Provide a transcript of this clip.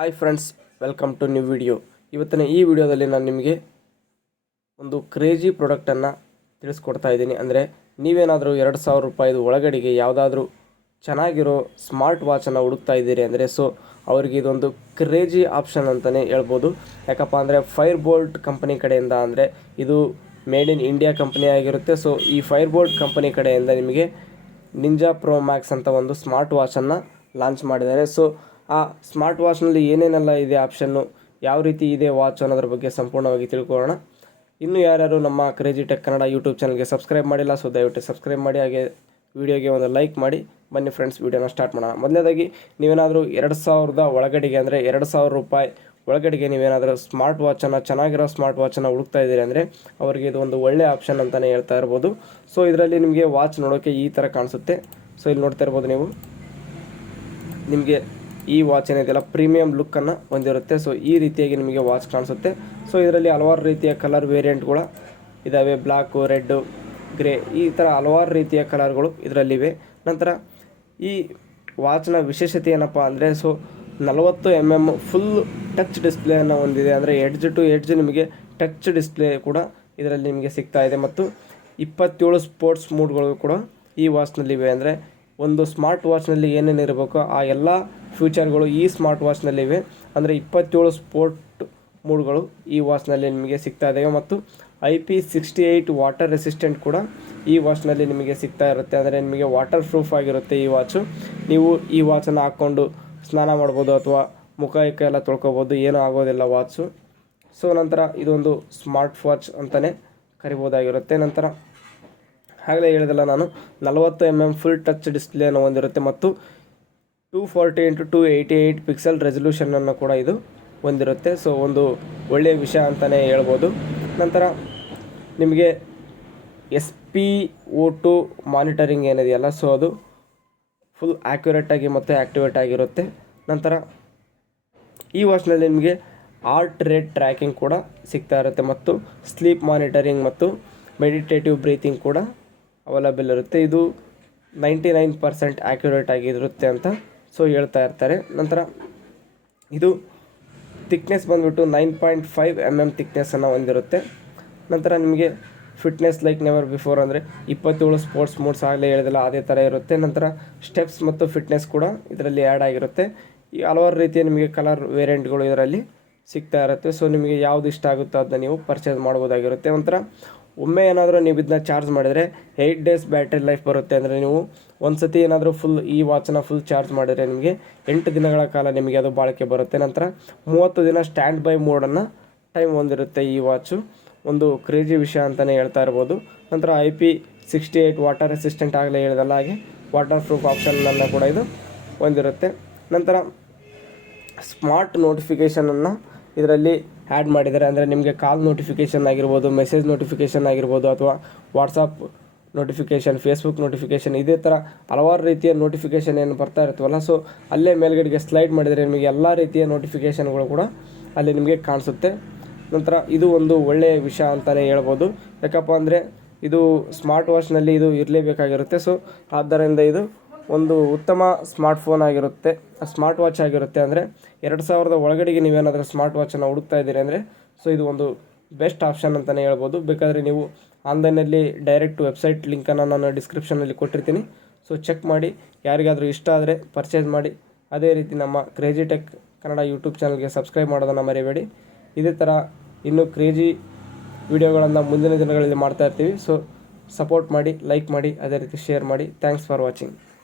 Hi friends, welcome to new video. ಇವತ್ತಿನ ಈ ವಿಡಿಯೋದಲ್ಲಿ ನಾನು ನಿಮಗೆ ಒಂದು ಕ್ರೇಜಿ ಪ್ರಾಡಕ್ಟನ್ನು ತಿಳಿಸ್ಕೊಡ್ತಾ ಇದ್ದೀನಿ. ಅಂದರೆ ನೀವೇನಾದರೂ 2,000 ರೂಪಾಯಿದು ಒಳಗಡೆಗೆ ಯಾವುದಾದ್ರೂ ಚೆನ್ನಾಗಿರೋ ಸ್ಮಾರ್ಟ್ ವಾಚನ್ನು ಹುಡುಕ್ತಾ ಇದ್ದೀರಿ ಅಂದರೆ ಅವರಿಗೆ ಇದೊಂದು ಕ್ರೇಜಿ ಆಪ್ಷನ್ ಅಂತಲೇ ಹೇಳ್ಬೋದು. ಯಾಕಪ್ಪ ಅಂದರೆ ಬೋಲ್ಟ್ ಕಂಪನಿ ಕಡೆಯಿಂದ, ಅಂದರೆ ಇದು ಮೇಡ್ ಇನ್ ಇಂಡಿಯಾ ಕಂಪನಿ ಆಗಿರುತ್ತೆ. ಈ ಬೋಲ್ಟ್ ಕಂಪನಿ ಕಡೆಯಿಂದ ನಿಮಗೆ ನಿಂಜಾ ಪ್ರೋ ಮ್ಯಾಕ್ಸ್ ಅಂತ ಒಂದು ಸ್ಮಾರ್ಟ್ ವಾಚನ್ನು ಲಾಂಚ್ ಮಾಡಿದ್ದಾರೆ. ಆ ಸ್ಮಾರ್ಟ್ ವಾಚ್ನಲ್ಲಿ ಏನೇನೆಲ್ಲ ಇದೆ ಆಪ್ಷನ್ನು, ಯಾವ ರೀತಿ ಇದೆ ವಾಚ್ ಅನ್ನೋದ್ರ ಬಗ್ಗೆ ಸಂಪೂರ್ಣವಾಗಿ ತಿಳ್ಕೊಳ್ಳೋಣ. ಇನ್ನೂ ಯಾರ್ಯಾರು ನಮ್ಮ ಕ್ರೇಜಿ ಟೆಕ್ ಕನ್ನಡ ಯೂಟ್ಯೂಬ್ ಚಾನಲ್ಗೆ ಸಬ್ಸ್ಕ್ರೈಬ್ ಮಾಡಿಲ್ಲ, ದಯವಿಟ್ಟು ಸಬ್ಸ್ಕ್ರೈಬ್ ಮಾಡಿ, ಹಾಗೆ ವಿಡಿಯೋಗೆ ಒಂದು ಲೈಕ್ ಮಾಡಿ. ಬನ್ನಿ ಫ್ರೆಂಡ್ಸ್, ವಿಡಿಯೋನ ಸ್ಟಾರ್ಟ್ ಮಾಡೋಣ. ಮೊದಲನೇದಾಗಿ ನೀವೇನಾದರೂ 2,000 ಒಳಗಡೆಗೆ, ಅಂದರೆ 2,000 ರೂಪಾಯಿ ಒಳಗಡೆಗೆ ನೀವೇನಾದರೂ ಸ್ಮಾರ್ಟ್ ವಾಚನ್ನು, ಚೆನ್ನಾಗಿರೋ ಸ್ಮಾರ್ಟ್ ವಾಚನ್ನು ಹುಡುಕ್ತಾ ಇದ್ದೀರಿ ಅಂದರೆ ಅವರಿಗೆ ಇದು ಒಂದು ಒಳ್ಳೆ ಆಪ್ಷನ್ ಅಂತಲೇ ಹೇಳ್ತಾ ಇರ್ಬೋದು. ಇದರಲ್ಲಿ ನಿಮಗೆ ವಾಚ್ ನೋಡೋಕ್ಕೆ ಈ ಥರ ಕಾಣಿಸುತ್ತೆ. ಇಲ್ಲಿ ನೋಡ್ತಾ ಇರ್ಬೋದು ನೀವು, ನಿಮಗೆ ಈ ವಾಚ್ ಏನಿದೆಯಲ್ಲ ಪ್ರೀಮಿಯಂ ಲುಕ್ಕನ್ನು ಹೊಂದಿರುತ್ತೆ. ಈ ರೀತಿಯಾಗಿ ನಿಮಗೆ ವಾಚ್ ಕಾಣಿಸುತ್ತೆ. ಇದರಲ್ಲಿ ಹಲವಾರು ರೀತಿಯ ಕಲರ್ ವೇರಿಯಂಟ್ಗಳು ಇದ್ದಾವೆ. ಬ್ಲ್ಯಾಕು, ರೆಡ್ಡು, ಗ್ರೇ, ಈ ಥರ ಹಲವಾರು ರೀತಿಯ ಕಲರ್ಗಳು ಇದರಲ್ಲಿವೆ. ನಂತರ ಈ ವಾಚ್ನ ವಿಶೇಷತೆ ಏನಪ್ಪ ಅಂದರೆ 40 mm ಫುಲ್ ಟಚ್ ಡಿಸ್ಪ್ಲೇಯನ್ನು ಹೊಂದಿದೆ. ಅಂದರೆ ಎಡ್ಜ್ ಟು ಎಡ್ಜ್ ನಿಮಗೆ ಟಚ್ ಡಿಸ್ಪ್ಲೇ ಕೂಡ ಇದರಲ್ಲಿ ನಿಮಗೆ ಸಿಗ್ತಾ ಇದೆ. ಮತ್ತು 27 ಸ್ಪೋರ್ಟ್ಸ್ ಮೂಡ್ಗಳು ಕೂಡ ಈ ವಾಚ್ನಲ್ಲಿವೆ. ಅಂದರೆ ಒಂದು ಸ್ಮಾರ್ಟ್ ವಾಚ್ನಲ್ಲಿ ಏನೇನಿರಬೇಕು ಆ ಎಲ್ಲ ಫ್ಯೂಚರ್ಗಳು ಈ ಸ್ಮಾರ್ಟ್ ವಾಚ್ನಲ್ಲಿವೆ. ಅಂದರೆ 27 ಸ್ಪೋರ್ಟ್ ಮೂಡ್ಗಳು ಈ ವಾಚ್ನಲ್ಲಿ ನಿಮಗೆ ಸಿಗ್ತಾ ಇದ್ದಾವೆ. ಮತ್ತು IP68 ವಾಟರ್ ರೆಸಿಸ್ಟೆಂಟ್ ಕೂಡ ಈ ವಾಚ್ನಲ್ಲಿ ನಿಮಗೆ ಸಿಗ್ತಾ ಇರುತ್ತೆ. ಅಂದರೆ ನಿಮಗೆ ವಾಟರ್ ಪ್ರೂಫ್ ಆಗಿರುತ್ತೆ ಈ ವಾಚು. ನೀವು ಈ ವಾಚನ್ನು ಹಾಕ್ಕೊಂಡು ಸ್ನಾನ ಮಾಡ್ಬೋದು ಅಥವಾ ಮುಖ ಎಲ್ಲ ತೊಳ್ಕೊಬೋದು, ಏನೂ ಆಗೋದಿಲ್ಲ ವಾಚು. ನಂತರ ಇದೊಂದು ಸ್ಮಾರ್ಟ್ ವಾಚ್ ಅಂತಲೇ ಕರಿಬೋದಾಗಿರುತ್ತೆ. ನಂತರ ಆಗಲೇ ಹೇಳಿದಲ್ಲ ನಾನು, 40 mm ಫುಲ್ ಟಚ್ ಡಿಸ್ಪ್ಲೇಯನ್ನು ಹೊಂದಿರುತ್ತೆ. ಮತ್ತು 240 x 288 ಪಿಕ್ಸೆಲ್ ರೆಸಲ್ಯೂಷನನ್ನು ಕೂಡ ಇದು ಹೊಂದಿರುತ್ತೆ. ಒಂದು ಒಳ್ಳೆಯ ವಿಷಯ ಅಂತಲೇ ಹೇಳ್ಬೋದು. ನಂತರ ನಿಮಗೆ SpO2 ಮಾನಿಟರಿಂಗ್ ಏನಿದೆಯಲ್ಲ, ಅದು ಫುಲ್ ಆ್ಯಕ್ಯುರೇಟಾಗಿ ಮತ್ತು ಆ್ಯಕ್ಟಿವೇಟ್ ಆಗಿರುತ್ತೆ. ನಂತರ ಈ ವಾಚ್ನಲ್ಲಿ ನಿಮಗೆ ಹಾರ್ಟ್ ರೇಟ್ ಟ್ರ್ಯಾಕಿಂಗ್ ಕೂಡ ಸಿಗ್ತಾ ಇರುತ್ತೆ. ಮತ್ತು ಸ್ಲೀಪ್ ಮಾನಿಟರಿಂಗ್ ಮತ್ತು ಮೆಡಿಟೇಟಿವ್ ಬ್ರೀತಿಂಗ್ ಕೂಡ ಅವೈಲಬಲ್ ಇರುತ್ತೆ. ಇದು 99% ಆ್ಯಕ್ಯುರೇಟ್ ಆಗಿರುತ್ತೆ ಅಂತ ಹೇಳ್ತಾ ಇರ್ತಾರೆ. ನಂತರ ಇದು ಥಿಕ್ನೆಸ್ ಬಂದುಬಿಟ್ಟು 9.5 mm ಥಿಕ್ನೆಸ್ಸನ್ನು ಹೊಂದಿರುತ್ತೆ. ನಂತರ ನಿಮಗೆ ಫಿಟ್ನೆಸ್ ಲೈಕ್ ನೆವರ್ ಬಿಫೋರ್, ಅಂದರೆ 27 ಸ್ಪೋರ್ಟ್ಸ್ ಮೂಡ್ಸ್ ಆಗಲೇ ಹೇಳಿದಲ್ಲ ಅದೇ ಥರ ಇರುತ್ತೆ. ನಂತರ ಸ್ಟೆಪ್ಸ್ ಮತ್ತು ಫಿಟ್ನೆಸ್ ಕೂಡ ಇದರಲ್ಲಿ ಆ್ಯಡ್ ಆಗಿರುತ್ತೆ. ಈ ಹಲವಾರು ರೀತಿಯ ನಿಮಗೆ ಕಲರ್ ವೇರಿಯಂಟ್ಗಳು ಇದರಲ್ಲಿ ಸಿಗ್ತಾ ಇರುತ್ತೆ. ನಿಮಗೆ ಯಾವುದು ಇಷ್ಟ ಆಗುತ್ತೋ ಅದನ್ನ ನೀವು ಪರ್ಚೇಸ್ ಮಾಡ್ಬೋದಾಗಿರುತ್ತೆ. ನಂತರ ಒಮ್ಮೆ ಏನಾದರೂ ನೀವು ಇದನ್ನ ಚಾರ್ಜ್ ಮಾಡಿದರೆ 8 days ಬ್ಯಾಟ್ರಿ ಲೈಫ್ ಬರುತ್ತೆ. ಅಂದರೆ ನೀವು ಒಂದು ಸತಿ ಏನಾದರೂ ಈ ವಾಚನ್ನು ಫುಲ್ ಚಾರ್ಜ್ ಮಾಡಿದರೆ ನಿಮಗೆ 8 ದಿನಗಳ ಕಾಲ ನಿಮಗೆ ಅದು ಬಾಳಿಕೆ ಬರುತ್ತೆ. ನಂತರ 30 ದಿನ ಸ್ಟ್ಯಾಂಡ್ ಬೈ ಮೋಡನ್ನು ಟೈಮ್ ಹೊಂದಿರುತ್ತೆ ಈ ವಾಚು. ಒಂದು ಕ್ರೇಜಿ ವಿಷಯ ಅಂತಲೇ ಹೇಳ್ತಾ ಇರ್ಬೋದು. ನಂತರ IP68 ವಾಟರ್ ರೆಸಿಸ್ಟೆಂಟ್ ಆಗಲೇ ಹೇಳಿದಲ್ಲ, ಹಾಗೆ ವಾಟರ್ ಪ್ರೂಫ್ ಆಪ್ಷನನ್ನು ಕೂಡ ಇದು ಹೊಂದಿರುತ್ತೆ. ನಂತರ ಸ್ಮಾರ್ಟ್ ನೋಟಿಫಿಕೇಷನನ್ನು ಇದರಲ್ಲಿ ಆ್ಯಡ್ ಮಾಡಿದ್ದಾರೆ. ಅಂದರೆ ನಿಮಗೆ ಕಾಲ್ ನೋಟಿಫಿಕೇಷನ್ ಆಗಿರ್ಬೋದು, ಮೆಸೇಜ್ ನೋಟಿಫಿಕೇಷನ್ ಆಗಿರ್ಬೋದು, ಅಥವಾ ವಾಟ್ಸಪ್ ನೋಟಿಫಿಕೇಷನ್, ಫೇಸ್ಬುಕ್ ನೋಟಿಫಿಕೇಷನ್, ಇದೇ ಥರ ಹಲವಾರು ರೀತಿಯ ನೋಟಿಫಿಕೇಷನ್ ಏನು ಬರ್ತಾ ಇರ್ತವಲ್ಲ, ಅಲ್ಲೇ ಮೇಲ್ಗಡೆಗೆ ಸ್ಲೈಡ್ ಮಾಡಿದರೆ ನಿಮಗೆ ಎಲ್ಲ ರೀತಿಯ ನೋಟಿಫಿಕೇಷನ್ಗಳು ಕೂಡ ಅಲ್ಲಿ ನಿಮಗೆ ಕಾಣಿಸುತ್ತೆ. ನಂತರ ಇದು ಒಂದು ಒಳ್ಳೆಯ ವಿಷಯ ಅಂತಲೇ ಹೇಳ್ಬೋದು. ಯಾಕಪ್ಪ ಅಂದರೆ ಇದು ಸ್ಮಾರ್ಟ್ ವಾಚ್ನಲ್ಲಿ ಇದು ಇರಲೇಬೇಕಾಗಿರುತ್ತೆ. ಆದ್ದರಿಂದ ಇದು ಒಂದು ಉತ್ತಮ ಸ್ಮಾರ್ಟ್ ವಾಚ್ ಆಗಿರುತ್ತೆ. ಅಂದರೆ 2,000 ಒಳಗಡೆಗೆ ನೀವೇನಾದರೂ ಸ್ಮಾರ್ಟ್ ವಾಚನ್ನು ಹುಡುಕ್ತಾ ಇದ್ದೀರಿ ಅಂದರೆ ಇದು ಒಂದು ಬೆಸ್ಟ್ ಆಪ್ಷನ್ ಅಂತಲೇ ಹೇಳ್ಬೋದು. ಬೇಕಾದರೆ ನೀವು ಆನ್ಲೈನಲ್ಲಿ ಡೈರೆಕ್ಟ್ ವೆಬ್ಸೈಟ್ ಲಿಂಕನ್ನು ನಾನು ಡಿಸ್ಕ್ರಿಪ್ಷನಲ್ಲಿ ಕೊಟ್ಟಿರ್ತೀನಿ. ಚೆಕ್ ಮಾಡಿ, ಯಾರಿಗಾದರೂ ಇಷ್ಟ ಆದರೆ ಪರ್ಚೇಸ್ ಮಾಡಿ. ಅದೇ ರೀತಿ ನಮ್ಮ ಕ್ರೇಜಿ ಟೆಕ್ ಕನ್ನಡ ಯೂಟ್ಯೂಬ್ ಚಾನಲ್ಗೆ ಸಬ್ಸ್ಕ್ರೈಬ್ ಮಾಡೋದನ್ನು ಮರಿಬೇಡಿ. ಇದೇ ಥರ ಇನ್ನೂ ಕ್ರೇಜಿ ವಿಡಿಯೋಗಳನ್ನು ಮುಂದಿನ ದಿನಗಳಲ್ಲಿ ಮಾಡ್ತಾ ಇರ್ತೀವಿ. ಸಪೋರ್ಟ್ ಮಾಡಿ, ಲೈಕ್ ಮಾಡಿ, ಅದೇ ರೀತಿ ಶೇರ್ ಮಾಡಿ. Thanks for watching.